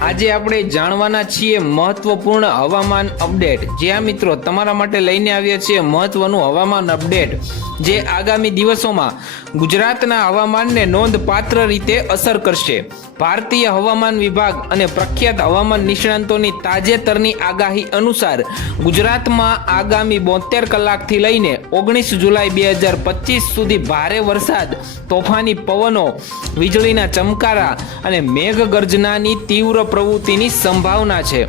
આજે આપણે જાણવાના છીએ મહત્વપૂર્ણ હવામાન અપડેટ. જ્યાં મિત્રો તમારા માટે લઈને આવ્યા છીએ મહત્વનું હવામાન અપડેટ, જે આગામી દિવસોમાં ગુજરાતના હવામાનને નોંધપાત્ર રીતે અસર કરશે. ભારતીય હવામાન વિભાગ અને પ્રખ્યાત હવામાન નિષ્ણાંતોની તાજેતરની આગાહી અનુસાર ગુજરાતમાં આગામી બોતેર કલાકથી લઈને ઓગણીસ જુલાઈ બે હજાર પચીસ સુધી ભારે વરસાદ, તોફાની પવનો, વીજળીના ચમકારા અને મેઘગર્જનાની તીવ્ર પ્રવૃત્તિની સંભાવના છે.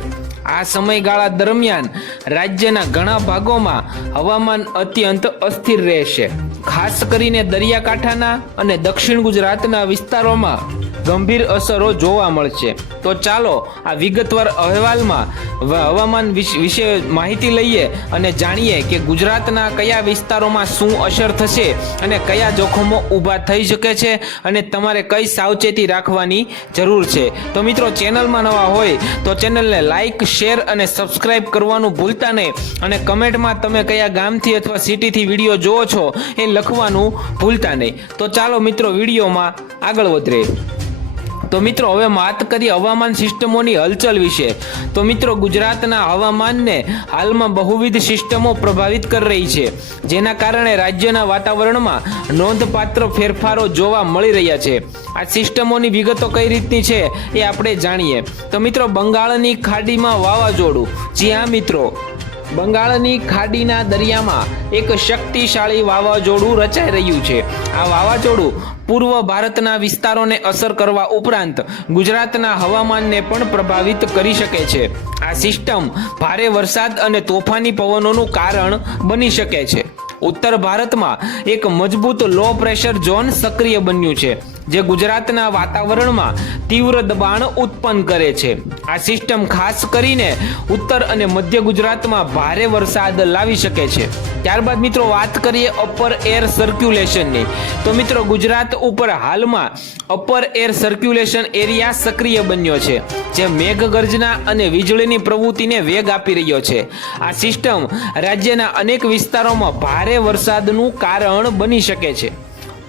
આ સમયગાળા દરમિયાન રાજ્યના ઘણા ભાગોમાં હવામાન અત્યંત અસ્થિર રહેશે. ખાસ કરીને દરિયાકાંઠાના અને દક્ષિણ ગુજરાતના વિસ્તારોમાં ગંભીર અસરો જોવા મળશે. તો ચાલો આ વિગતવાર અહેવાલમાં હવામાન વિશ- માહિતી લઈએ અને જાણીએ કે ગુજરાતના કયા વિસ્તારોમાં શું અસર થશે અને કયા જોખમો ઊભા થઈ શકે છે અને તમારે કઈ સાવચેતી રાખવાની જરૂર છે. તો મિત્રો, ચેનલમાં નવા હોય તો ચેનલને લાઈક, શેર અને સબસ્ક્રાઇબ કરવાનું ભૂલતા નહીં અને કમેન્ટમાં તમે કયા ગામથી અથવા સિટીથી વીડિયો જોવો છો એ લખવાનું ભૂલતા નહીં. તો ચાલો મિત્રો, વિડીયોમાં આગળ વધીએ. તો મિત્રો, હવે વાત કરીએ હવામાન સિસ્ટમોની હલચલ વિશે. તો મિત્રો, ગુજરાતના હવામાનને હાલમાં બહુવિધ સિસ્ટમો પ્રભાવિત કરી રહી છે, જેના કારણે રાજ્યના વાતાવરણમાં નોંધપાત્ર ફેરફારો જોવા મળી રહ્યા છે. આ સિસ્ટમોની વિગતો કઈ રીતની છે એ આપણે જાણીએ. તો મિત્રો, બંગાળની ખાડીમાં વાવાઝોડું. જી હા, મિત્રો. બંગાળની ખાડીના દરિયામાં એક શક્તિશાળી વાવાઝોડું રચાઈ રહ્યું છે. આ વાવાઝોડું પૂર્વ ભારતના વિસ્તારોને અસર કરવા ઉપરાંત ગુજરાતના હવામાનને પણ પ્રભાવિત કરી શકે છે. આ સિસ્ટમ ભારે વરસાદ અને તોફાની પવનોનું કારણ બની શકે છે. ઉત્તર ભારતમાં એક મજબૂત લો પ્રેશર ઝોન સક્રિય બન્યું છે. જે ગુજરાતના વાતાવરણમાં તીવ્ર દબાણ ઉત્પન્ન કરે છે. આ સિસ્ટમ ખાસ કરીને ઉત્તર અને મધ્ય ગુજરાતમાં ભારે વરસાદ લાવી શકે છે. ત્યારબાદ મિત્રો વાત કરીએ અપર એર સર્ક્યુલેશનની. તો મિત્રો ગુજરાત ઉપર હાલમાં અપર એર સર્ક્યુલેશન એરિયા સક્રિય બન્યો છે, જે મેઘગર્જના અને વીજળીની પ્રવૃત્તિને વેગ આપી રહ્યો છે. આ સિસ્ટમ રાજ્યના અનેક વિસ્તારોમાં ભારે વરસાદનું કારણ બની શકે છે.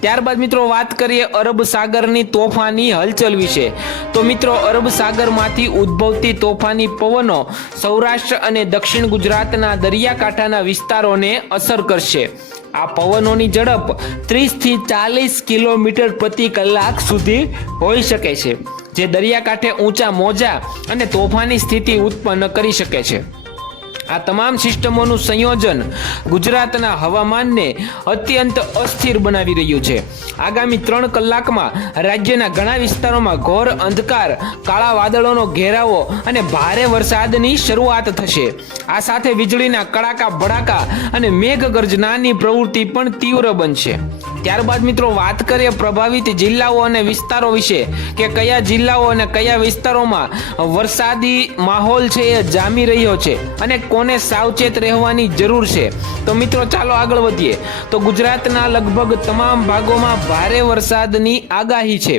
ત્યારબાદ મિત્રો વાત કરીએ અરબ સાગરની તોફાની હલચલ વિશે. તો મિત્રો, અરબ સાગરમાંથી ઉદ્ભવતી તોફાની પવનો સૌરાષ્ટ્ર અને દક્ષિણ ગુજરાતના દરિયાકાંઠાના વિસ્તારોને અસર કરશે. આ પવનોની ઝડપ ત્રીસથી ચાલીસ કિલોમીટર પ્રતિ કલાક સુધી હોઈ શકે છે, જે દરિયાકાંઠે ઊંચા મોજા અને તોફાની સ્થિતિ ઉત્પન્ન કરી શકે છે. આ તમામ સિસ્ટમોનું સંયોજન ગુજરાતના હવામાનને અત્યંત અસ્થિર બનાવી રહ્યું છે. આગામી ત્રણ કલાકમાં રાજ્યના ઘણા વિસ્તારોમાં ઘોર અંધકાર, કાળા વાદળોનો ઘેરાવો અને ભારે વરસાદની શરૂઆત થશે. આ સાથે વીજળીના કડાકા, ભડાકા અને મેઘગર્જનાની પ્રવૃત્તિ પણ તીવ્ર બનશે. ત્યારબાદ મિત્રો વાત કરીએ પ્રભાવિત જિલ્લાઓ અને વિસ્તારો વિશે કે કયા જિલ્લાઓ અને કયા વિસ્તારોમાં વરસાદી માહોલ છે એ જામી રહ્યો છે અને કોને સાવચેત રહેવાની જરૂર છે. તો મિત્રો ચાલો આગળ વધીએ. તો ગુજરાતના લગભગ તમામ ભાગોમાં ભારે વરસાદની આગાહી છે.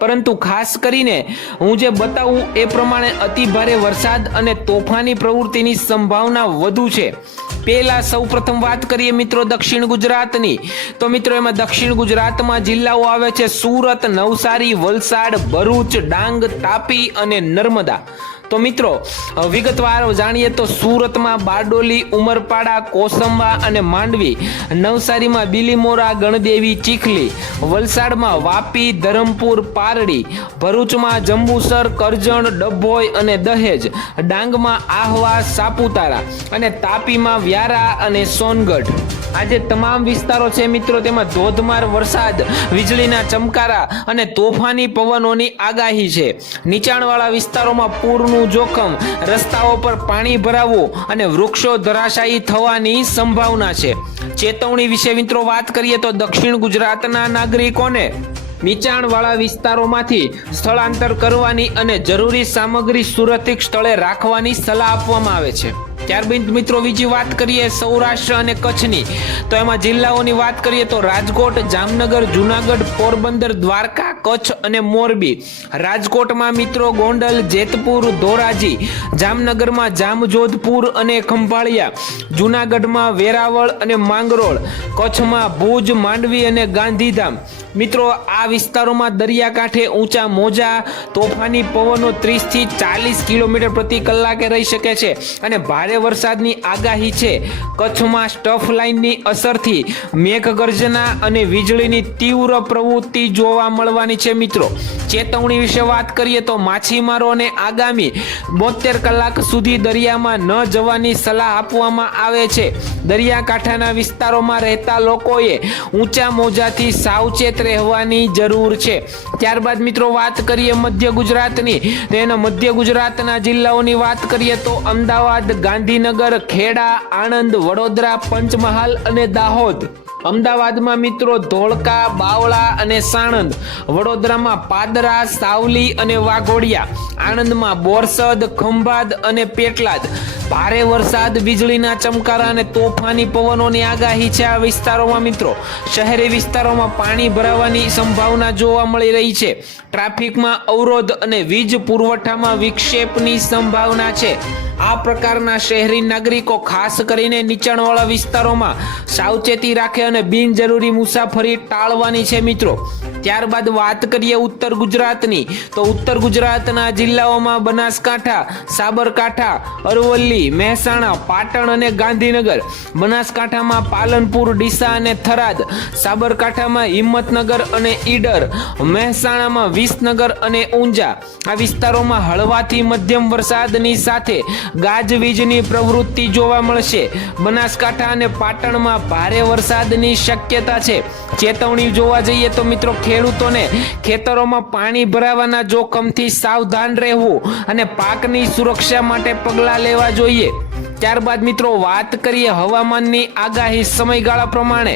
પરંતુ ખાસ કરીને હું જે બતાવું એ પ્રમાણે અતિ ભારે વરસાદ અને તોફાની પ્રવૃત્તિની સંભાવના વધુ છે. પહેલા સૌ પ્રથમ વાત કરીએ મિત્રો દક્ષિણ ગુજરાતની. તો મિત્રો, એમાં દક્ષિણ ગુજરાતમાં જિલ્લાઓ આવે છે સુરત, નવસારી, વલસાડ, ભરૂચ, ડાંગ, તાપી અને નર્મદા. તો મિત્રો વિગતવાર જાણીએ તો સુરતમાં બારડોલી, ઉમરપાડા, કોસંબા અને માંડવી, નવસારીમાં બિલીમોરા, ગણદેવી, ચીખલી, વલસાડમાં વાપી, ધરમપુર, પારડી, ભરૂચમાં જંબુસર, કરજણ, ડભોઈ અને દહેજ, ડાંગમાં આહવા, સાપુતારા અને તાપીમાં વ્યારા અને સોનગઢ. આ જે તમામ વિસ્તારો છે મિત્રો, તેમાં ધોધમાર વરસાદ, વીજળીના ચમકારા અને તોફાની પવનોની આગાહી છે. નીચાણવાળા વિસ્તારોમાં પૂરનું જોખમ, રસ્તાઓ પર પાણી ભરાવું અને વૃક્ષો ધરાશાયી થવાની સંભાવના છે. ચેતવણી વિશે મિત્રો વાત કરીએ તો દક્ષિણ ગુજરાતના નાગરિકોને નીચાણવાળા વિસ્તારોમાંથી સ્થળાંતર કરવાની અને જરૂરી સામગ્રી સુરક્ષિત સ્થળે રાખવાની સલાહ આપવામાં આવે છે. ત્યારબાદ મિત્રો, બીજી વાત કરીએ સૌરાષ્ટ્ર અને કચ્છની. તો એમાં જિલ્લાઓની વાત કરીએ તો રાજકોટ, જામનગર, જુનાગઢ, પોરબંદર, દ્વારકા, કચ્છ અને મોરબી. રાજકોટમાં મિત્રો ગોંડલ, જેતપુર, ધોરાજી, જામનગરમાં જામજોધપુર અને ખંભાળિયા, જુનાગઢમાં વેરાવળ અને માંગરોળ, કચ્છમાં ભુજ, માંડવી અને ગાંધીધામ. મિત્રો, આ વિસ્તારોમાં દરિયાકાંઠે ઊંચા મોજા, તોફાની પવનો ત્રીસથી ચાલીસ કિલોમીટર પ્રતિ કલાકે રહી શકે છે અને ભારે વરસાદની આગાહી છે. કચ્છમાં સ્ટફ લાઇનની અસરથી મેઘગર્જના અને વીજળીની તીવ્ર પ્રવૃત્તિ જોવા મળવાની છે મિત્રો. ચેતવણી વિશે વાત કરીએ તો માછીમારોને આગામી બોતેર કલાક સુધી દરિયામાં ન જવાની સલાહ આપવામાં આવે છે. દરિયાકાંઠાના વિસ્તારોમાં રહેતા લોકોએ ઊંચા મોજાથી સાવચેત રહેવાની જરૂર છે. ત્યારબાદ મિત્રો વાત કરીએ મધ્ય ગુજરાતની. તો એના મધ્ય ગુજરાતના જિલ્લાઓની વાત કરીએ તો અમદાવાદ ગાંધીનગર, ખેડા, આણંદ, વડોદરા, પંચમહાલ અને દાહોદ. અમદાવાદમાં મિત્રો ધોળકા, બાવળા અને સાણંદ. વડોદરામાં પાદરા, સાવલી અને વાઘોડિયા. આણંદમાં બોરસદ ખંભાત અને પેટલાદ. ભારે વરસાદ, વીજળીના ચમકારા અને તોફાની પવનોની આગાહી છે આ વિસ્તારોમાં મિત્રો. શહેરી વિસ્તારોમાં પાણી ભરાવાની સંભાવના જોવા મળી રહી છે. ટ્રાફિકમાં અવરોધ અને વીજ પુરવઠામાં વિક્ષેપની સંભાવના છે. આ પ્રકારના શહેરી નાગરિકો ખાસ કરીને નીચાણવાળા વિસ્તારોમાં સાવચેતી રાખે અને બિનજરૂરી મુસાફરી ટાળવાની છે મિત્રો. ત્યારબાદ વાત કરીએ ઉત્તર ગુજરાતની, તો ઉત્તર ગુજરાતના જિલ્લાઓમાં બનાસકાંઠા, સાબરકાંઠા, અરવલ્લી, મહેસાણા, પાટણ અને ગાંધીનગર. બનાસકાંઠામાં પાલનપુર, ડીસા અને થરાદ. સાબરકાંઠામાં હિંમતનગર અને ઈડર. મહેસાણામાં વિસનગર અને ઊંઝા. આ વિસ્તારોમાં હળવાથી મધ્યમ વરસાદની સાથે ગાજવીજની પ્રવૃત્તિ જોવા મળશે. બનાસકાંઠા અને પાટણમાં ભારે વરસાદની શક્યતા છે. ચેતવણી જોવા જઈએ તો મિત્રો ખેડૂતોને ખેતરોમાં પાણી ભરાવાના જોખમથી સાવધાન રહેવું અને પાકની સુરક્ષા માટે પગલાં લેવા જોઈએ. ત્યારબાદ મિત્રો વાત કરીએ હવામાનની આગાહી સમયગાળા પ્રમાણે.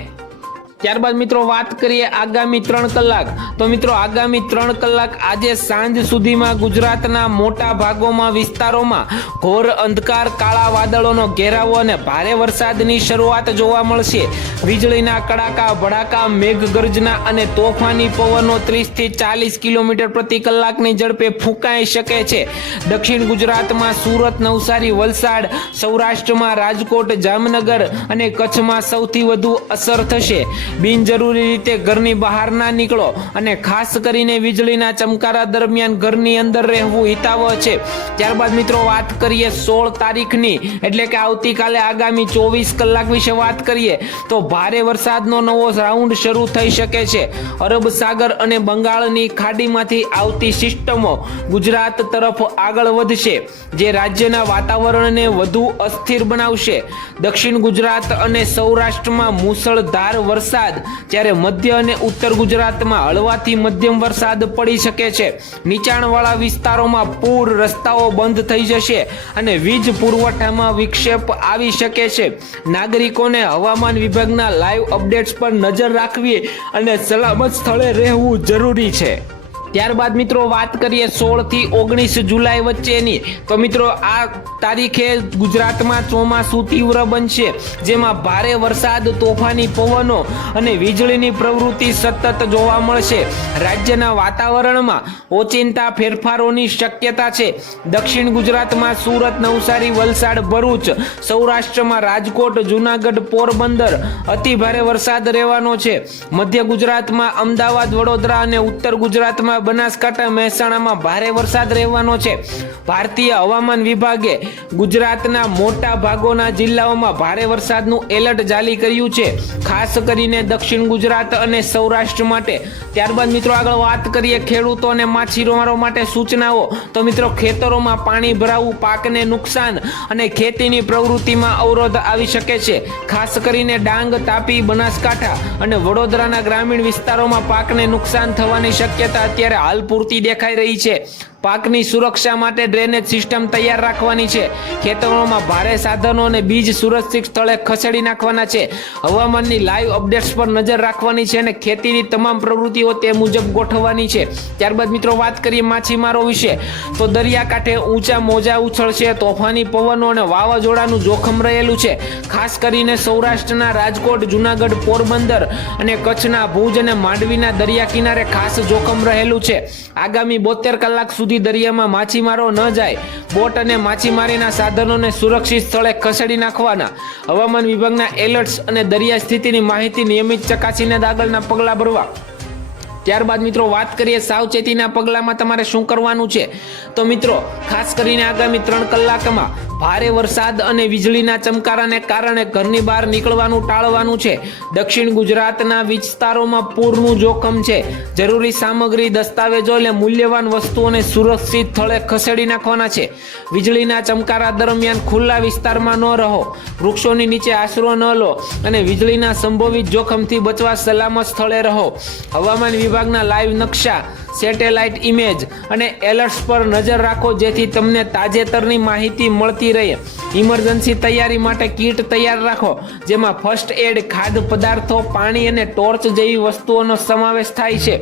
ત્યારબાદ મિત્રો વાત કરીએ આગામી ત્રણ કલાક. તો મિત્રો આગામી ત્રણ કલાક આજે સાંજ સુધીમાં ગુજરાતના મોટા ભાગોમાં વિસ્તારોમાં ઘોર અંધકાર, કાળા વાદળોનો ઘેરાવો અને ભારે વરસાદની શરૂઆત જોવા મળશે. વીજળીના કડાકા, ભડાકા, મેઘગર્જના અને તોફાની પવનો ત્રીસથી ચાલીસ કિલોમીટર પ્રતિ કલાકની ઝડપે ફૂંકાઈ શકે છે. દક્ષિણ ગુજરાતમાં સુરત, નવસારી, વલસાડ, સૌરાષ્ટ્રમાં રાજકોટ, જામનગર અને કચ્છમાં સૌથી વધુ અસર થશે. બિનજરૂરી રીતે ઘરની બહાર ના નીકળો અને ખાસ કરીને વીજળીના ચમકારા દરમિયાન ઘરની અંદર રહેવું હિતાવહ છે. ત્યારબાદ મિત્રો વાત કરીએ સોળ તારીખની, એટલે કે આવતીકાલે આગામી ચોવીસ કલાક વિશે વાત કરીએ, તો ભારે વરસાદનો નવો રાઉન્ડ શરૂ થઈ શકે છે. અરબ સાગર અને બંગાળની ખાડીમાંથી આવતી સિસ્ટમો ગુજરાત તરફ આગળ વધશે, જે રાજ્યના વાતાવરણને વધુ અસ્થિર બનાવશે. દક્ષિણ ગુજરાત અને સૌરાષ્ટ્રમાં મુસળધાર વરસાદ જ્યારે મધ્ય અને ઉત્તર ગુજરાતમાં હળવાથી મધ્યમ વરસાદ પડી શકે છે. નીચાણવાળા વિસ્તારોમાં પૂર, રસ્તાઓ બંધ થઈ જશે અને વીજ પુરવઠામાં વિક્ષેપ આવી શકે છે. નાગરિકોને હવામાન વિભાગના લાઈવ અપડેટ્સ પર નજર રાખવી અને સલામત સ્થળે રહેવું જરૂરી છે. ત્યારબાદ મિત્રો વાત કરીએ સોળથી ઓગણીસ જુલાઈ વચ્ચેની. તો મિત્રો, આ તારીખે ગુજરાતમાં ચોમાસું તીવ્ર બનશે, જેમાં ભારે વરસાદ, તોફાની પવનો અને વીજળીની પ્રવૃત્તિ સતત જોવા મળશે. રાજ્યના વાતાવરણમાં ઓચિંતા ફેરફારોની શક્યતા છે. દક્ષિણ ગુજરાતમાં સુરત, નવસારી, વલસાડ, ભરૂચ, સૌરાષ્ટ્રમાં રાજકોટ, જુનાગઢ, પોરબંદર અતિ ભારે વરસાદ રહેવાનો છે. મધ્ય ગુજરાતમાં અમદાવાદ, વડોદરા અને ઉત્તર ગુજરાતમાં બનાસકાંઠા, મહેસાણામાં ભારે વરસાદ રહેવાનો છે. ભારતીય હવામાન વિભાગે ગુજરાતના મોટા ભાગોના જિલ્લાઓમાં ભારે વરસાદનું એલર્ટ જારી કર્યું છે. ખાસ કરીને દક્ષિણ ગુજરાત અને સૌરાષ્ટ્ર માટે. ત્યારબાદ મિત્રો આગળ વાત કરીએ ખેડૂતો અને માછીમારો માટે સૂચનાઓ. તો મિત્રો, ખેતરોમાં પાણી ભરાવું, પાકને નુકસાન અને ખેતીની પ્રવૃત્તિમાં અવરોધ આવી શકે છે. ખાસ કરીને ડાંગ, તાપી, બનાસકાંઠા અને વડોદરાના ગ્રામીણ વિસ્તારોમાં પાકને નુકસાન થવાની શક્યતા અત્યારે હાલ પૂરતી દેખાઈ રહી છે. પાકની સુરક્ષા માટે ડ્રેનેજ સિસ્ટમ તૈયાર રાખવાની છે. ખેતરોમાં ભારે સાધનો અને બીજ સુરક્ષિત સ્થળે ખસેડી નાખવાના છે. હવામાનની લાઈવ અપડેટ્સ પર નજર રાખવાની છે અને ખેતીની તમામ પ્રવૃત્તિઓ તે મુજબ ગોઠવવાની છે. ત્યારબાદ મિત્રો વાત કરીએ માછીમારો વિશે. તો દરિયાકાંઠે ઊંચા મોજા ઉછળશે, તોફાની પવનો અને વાવાઝોડાનું જોખમ રહેલું છે. ખાસ કરીને સૌરાષ્ટ્રના રાજકોટ, જુનાગઢ, પોરબંદર અને કચ્છના ભુજ અને માંડવીના દરિયા કિનારે ખાસ જોખમ રહેલું છે. આગામી બોતેર કલાક સુધી દરિયામાં માછીમારો ન જાય. બોટ અને માછીમારીના સાધનોને સુરક્ષિત સ્થળે ખસેડી નાખવાના. હવામાન વિભાગના એલર્ટ્સ અને દરિયા સ્થિતિની માહિતી નિયમિત ચકાસીને આગળના પગલાં ભરવા. ત્યારબાદ મિત્રો, વાત કરીએ સાવચેતીના પગલામાં તમારે શું કરવાનું છે? તો મિત્રો, ખાસ કરીને આગામી ત્રણ કલાકમાં ભારે વરસાદ અને વીજળીના ચમકારાને કારણે ઘરની બહાર નીકળવાનું ટાળવાનું છે. દક્ષિણ ગુજરાતના વિસ્તારોમાં પૂરનું જોખમ છે. જરૂરી સામગ્રી, દસ્તાવેજો એટલે મૂલ્યવાન વસ્તુઓને સુરક્ષિત સ્થળે ખસેડી નાખવાના છે. વીજળીના ચમકારા દરમિયાન ખુલ્લા વિસ્તારમાં ન રહો. વૃક્ષોની નીચે આશરો ન લો અને વીજળીના સંભવિત જોખમથી બચવા સલામત સ્થળે રહો. હવામાન વિભાગના લાઈવ નકશા, સેટેલાઇટ ઇમેજ અને એલર્ટ્સ પર નજર રાખો જેથી તમને તાજેતરની માહિતી મળતી રહે ઇમરજન્સી તૈયારી માટે કીટ તૈયાર રાખો, જેમાં ફર્સ્ટ એડ ખાદ્ય પદાર્થો, પાણી અને ટોર્ચ જેવી વસ્તુઓનો સમાવેશ થાય છે.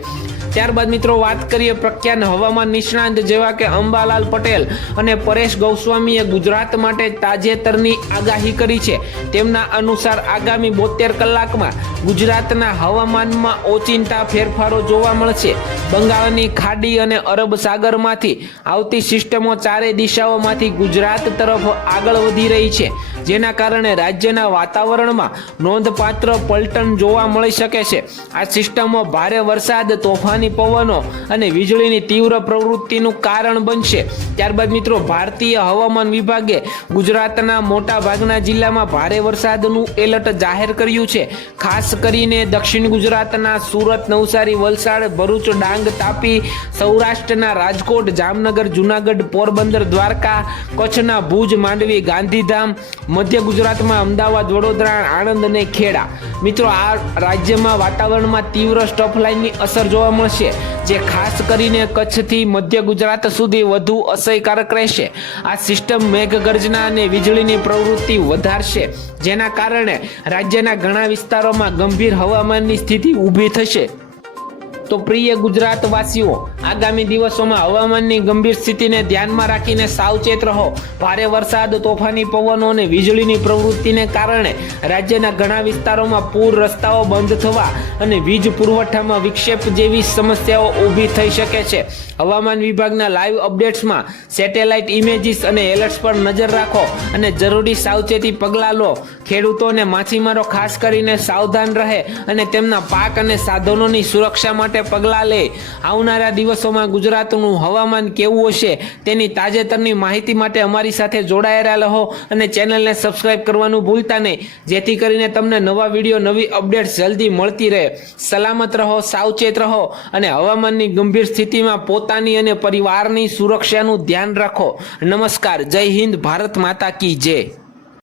ત્યારબાદ મિત્રો વાત કરીએ પ્રખ્યાત હવામાન નિષ્ણાંત જેવા કે અંબાલાલ પટેલ અને પરેશ ગૌસ્વામીએ ગુજરાત માટે તાજેતરની આગાહી કરી છે. તેમના અનુસાર આગામી બોતેર કલાકમાં ગુજરાતના હવામાનમાં ઓચિંતા ફેરફારો જોવા મળશે. બંગાળની ખાડી અને અરબ સાગરમાંથી આવતી સિસ્ટમો ચારે દિશાઓમાંથી ગુજરાત તરફ આગળ વધી રહી છે. જેના કારણે રાજ્યના વાતાવરણમાં નોંધપાત્ર પલટન જોવા મળી શકે છે. આ સિસ્ટમો ભારે વરસાદ, તોફાની પવનો અને વીજળીની તીવ્ર પ્રવૃત્તિનું કારણ બનશે. ત્યારબાદ મિત્રો, ભારતીય હવામાન વિભાગે ગુજરાતના મોટા ભાગના જિલ્લામાં ભારે વરસાદનું એલર્ટ જાહેર કર્યું છે. ખાસ કરીને દક્ષિણ ગુજરાતના સુરત, નવસારી, વલસાડ, ભરૂચ, ડાંગ તાપી, સૌરાષ્ટ્રના રાજકોટ, જામનગર, જુનાગઢ, પોરબંદર, દ્વારકા, કચ્છના ભુજ, માંડવી, ગાંધીધામ, મધ્ય ગુજરાતમાં અમદાવાદ, વડોદરા, આણંદ અને ખેડા. મિત્રો, આ રાજ્યમાં વાતાવરણમાં તીવ્ર સ્ટફ લાઇનની અસર જોવા મળશે, જે ખાસ કરીને કચ્છથી મધ્ય ગુજરાત સુધી વધુ અસરકારક રહેશે. આ સિસ્ટમ મેઘગર્જના અને વીજળીની પ્રવૃત્તિ વધારશે, જેના કારણે રાજ્યના ઘણા વિસ્તારોમાં ગંભીર હવામાનની સ્થિતિ ઊભી થશે. તો પ્રિય ગુજરાતવાસીઓ, આગામી દિવસોમાં હવામાનની ગંભીર સ્થિતિને ધ્યાનમાં રાખીને સાવચેત રહો. ભારે વરસાદ, તોફાની પવનો અને વીજળીની પ્રવૃત્તિને કારણે રાજ્યના ઘણા વિસ્તારોમાં પૂર રસ્તાઓ બંધ થવા અને વીજ પુરવઠામાં વિક્ષેપ જેવી સમસ્યાઓ ઊભી થઈ શકે છે. હવામાન વિભાગના લાઈવ અપડેટ્સમાં સેટેલાઇટ ઇમેજીસ અને એલર્ટ્સ પર નજર રાખો અને જરૂરી સાવચેતી પગલાં લો. ખેડૂતોને માછીમારો ખાસ કરીને સાવધાન રહે અને તેમના પાક અને સાધનોની સુરક્ષા માટે પગલાં લે. આવનારા દિવસોમાં ગુજરાતનું હવામાન કેવું હશે તેની તાજેતરની માહિતી માટે અમારી સાથે જોડાયેલા રહો અને ચેનલને સબસ્ક્રાઇબ કરવાનું ભૂલતા નહીં. જેથી કરીને તમને નવા વીડિયો, નવી અપડેટ્સ જલ્દી મળતી રહે. સલામત રહો, સાવચેત રહો અને હવામાનની ગંભીર સ્થિતિમાં પોતાની અને પરિવારની સુરક્ષાનું ધ્યાન રાખો. નમસ્કાર. જય હિન્દ. ભારત માતા કી જય.